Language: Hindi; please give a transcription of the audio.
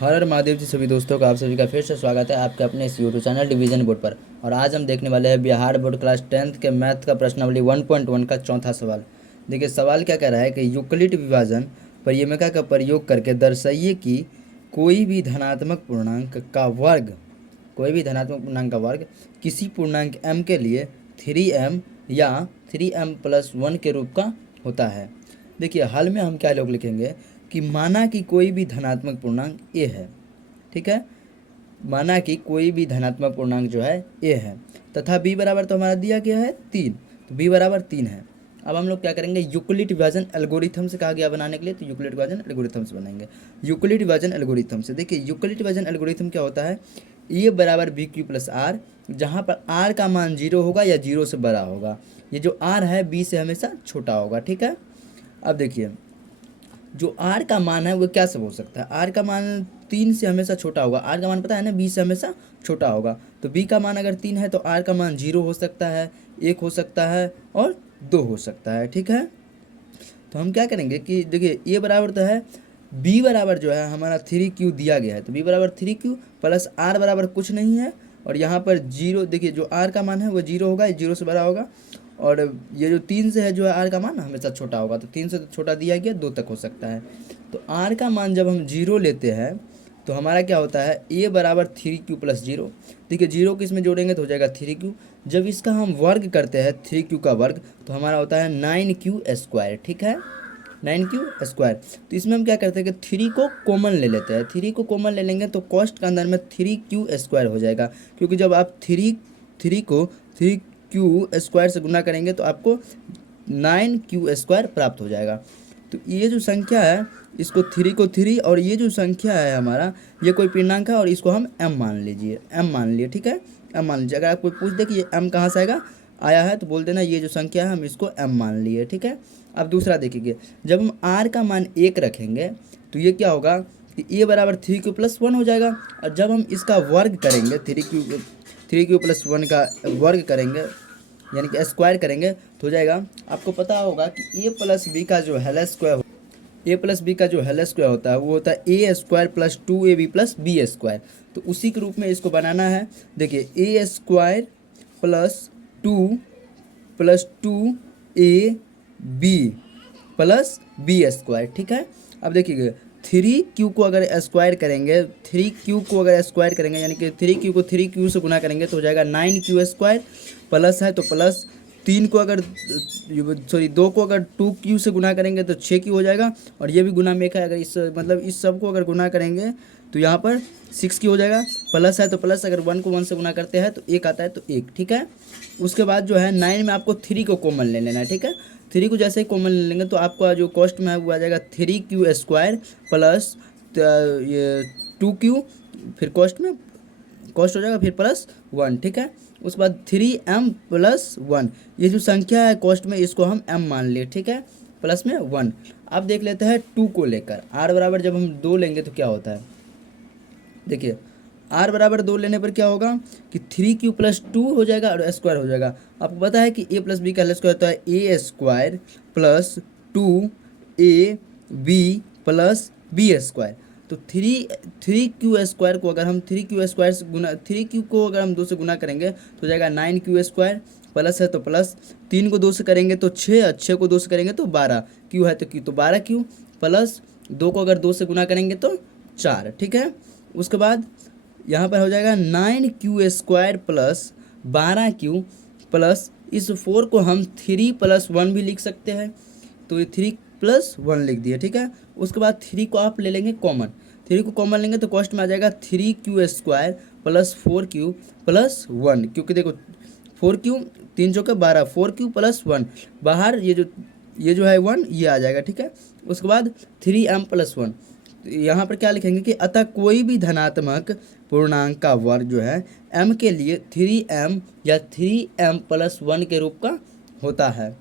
हर हर महादेव जी सभी दोस्तों का आप सभी का फिर से स्वागत है आपके अपने इस यूट्यूब चैनल डिवीजन बोर्ड पर। और आज हम देखने वाले हैं बिहार बोर्ड क्लास 10th के मैथ का प्रश्नावली 1.1 का चौथा सवाल। देखिए सवाल क्या कह रहा है कि यूक्लिड विभाजन परिमेय का प्रयोग करके दर्शाइए कि कोई भी धनात्मक पूर्णांक का वर्ग किसी पूर्णांक m के लिए 3m या 3m+1 के रूप का होता है। देखिए हल में हम क्या लोग लिखेंगे कि माना कि कोई भी धनात्मक पूर्णांक a है, ठीक है। माना कि कोई भी धनात्मक पूर्णांक जो है a है तथा b बराबर तो हमारा दिया गया है 3, तो b बराबर 3 है। अब हम लोग क्या करेंगे, यूक्लिड विभाजन एल्गोरिथम से कहा गया बनाने के लिए, तो यूक्लिड विभाजन एल्गोरिथम से बनाएंगे। यूक्लिड विभाजन एल्गोरिथम से देखिए यूक्लिड विभाजन एल्गोरिथम क्या होता है, a बराबर bq प्लस r, जहाँ पर r का मान 0 होगा या 0 से बड़ा होगा। ये जो r है b से हमेशा छोटा होगा, ठीक है। अब देखिए जो r का मान है वो क्या सब हो सकता है, r का मान 3 से हमेशा छोटा होगा। r का मान पता है ना, b से हमेशा छोटा होगा। तो b का मान अगर 3 है तो r का मान 0 हो सकता है, 1 हो सकता है और 2 हो सकता है, ठीक है। तो हम क्या करेंगे कि देखिए a बराबर तो है, b बराबर जो है हमारा 3q दिया गया है, तो b बराबर 3q प्लस r बराबर कुछ नहीं है। और यहाँ पर 0, देखिए जो r का मान है वो 0 होगा, 0 से बड़ा होगा। और ये जो 3 से है जो है r का मान हमेशा छोटा होगा, तो 3 से तो छोटा दिया गया, 2 तक हो सकता है। तो r का मान जब हम 0 लेते हैं तो हमारा क्या होता है, a बराबर 3q प्लस 0। देखिए 0 को इसमें जोड़ेंगे तो हो जाएगा 3q। जब इसका हम वर्ग करते हैं 3q का वर्ग तो हमारा होता है 9q², ठीक है, 9q²। तो इसमें हम क्या करते हैं कि 3 को कॉमन ले लेते हैं। 3 को कॉमन ले लेंगे तो कॉस्ट के अंदर में 3q² हो जाएगा, क्योंकि जब आप 3 को 3q² से गुना करेंगे तो आपको 9q² प्राप्त हो जाएगा। तो ये जो संख्या है इसको 3 को 3, और ये जो संख्या है हमारा ये कोई पूर्णांक है और इसको हम m मान लीजिए, m मान लिए, ठीक है, m मान लीजिए। अगर आपको पूछ दे कि ये m कहाँ से आया है तो बोल देना ये जो संख्या है हम इसको m मान लिए, ठीक है। अब दूसरा देखिए, जब हम r का मान 1 रखेंगे तो ये क्या होगा कि a बराबर 3q प्लस 1 हो जाएगा। और जब हम इसका वर्ग करेंगे 3q प्लस 1 का वर्ग करेंगे यानी कि स्क्वायर करेंगे तो हो जाएगा, आपको पता होगा कि a प्लस बी का जो हेल स्क्वायर होता है वो होता है a² plus 2ab plus b²। तो उसी के रूप में इसको बनाना है। देखिए a² plus 2ab plus b², ठीक है। अब देखिए 3q को अगर स्क्वायर करेंगे, 3q को अगर स्क्वायर करेंगे यानी कि 3q को 3q से गुना करेंगे तो हो जाएगा 9q², प्लस है तो प्लस 2 को अगर 2q से गुना करेंगे तो 6q हो जाएगा। और ये भी गुना में है, अगर इस सब को अगर गुना करेंगे तो यहाँ पर 6q हो जाएगा। प्लस है तो प्लस, अगर 1 को 1 से गुना करते हैं तो 1 आता है तो 1, ठीक है। उसके बाद जो है 9 में आपको 3 को कॉमन ले लेना है, ठीक है। 3 को जैसे ही कॉमन ले लेंगे तो आपका जो कॉस्ट में है वो आ जाएगा 3q² प्लस ये 2q, फिर कॉस्ट हो जाएगा फिर प्लस 1, ठीक है। उसके बाद 3m+1, ये जो संख्या है कॉस्ट में इसको हम m मान लिए, ठीक है, प्लस में 1। अब देख लेते हैं 2 को लेकर। r बराबर जब हम 2 लेंगे तो क्या होता है, देखिए r बराबर 2 लेने पर क्या होगा कि 3q प्लस 2 हो जाएगा और स्क्वायर हो जाएगा। आपको पता है कि a प्लस बी का होल स्क्वायर होता है a² plus 2ab plus b²। तो 3q² को अगर हम 3q² से गुना 3q को अगर हम 2 से गुना करेंगे तो हो जाएगा 9q², प्लस है तो प्लस, 3 को 2 से करेंगे तो 6, 6 को 2 से करेंगे तो 12, q है तो q तो 12q, प्लस 2 को अगर 2 से गुना करेंगे तो 4, ठीक है। उसके बाद यहाँ पर हो जाएगा 9q² प्लस 12q प्लस इस 4 को हम 3 + 1 भी लिख सकते हैं, तो ये 3 + 1 लिख दिए, ठीक है। उसके बाद 3 को आप ले लेंगे कॉमन, 3 को कॉमन लेंगे तो कॉस्ट में आ जाएगा 3q² प्लस 4q प्लस 1, क्योंकि देखो 4q 3 चौके 12, 4q प्लस 1, बाहर ये जो है 1 ये आ जाएगा, ठीक है। उसके बाद 3m+1, यहाँ पर क्या लिखेंगे कि अतः कोई भी धनात्मक पूर्णांक का वर्ग जो है m के लिए 3m या 3m+1 के रूप का होता है।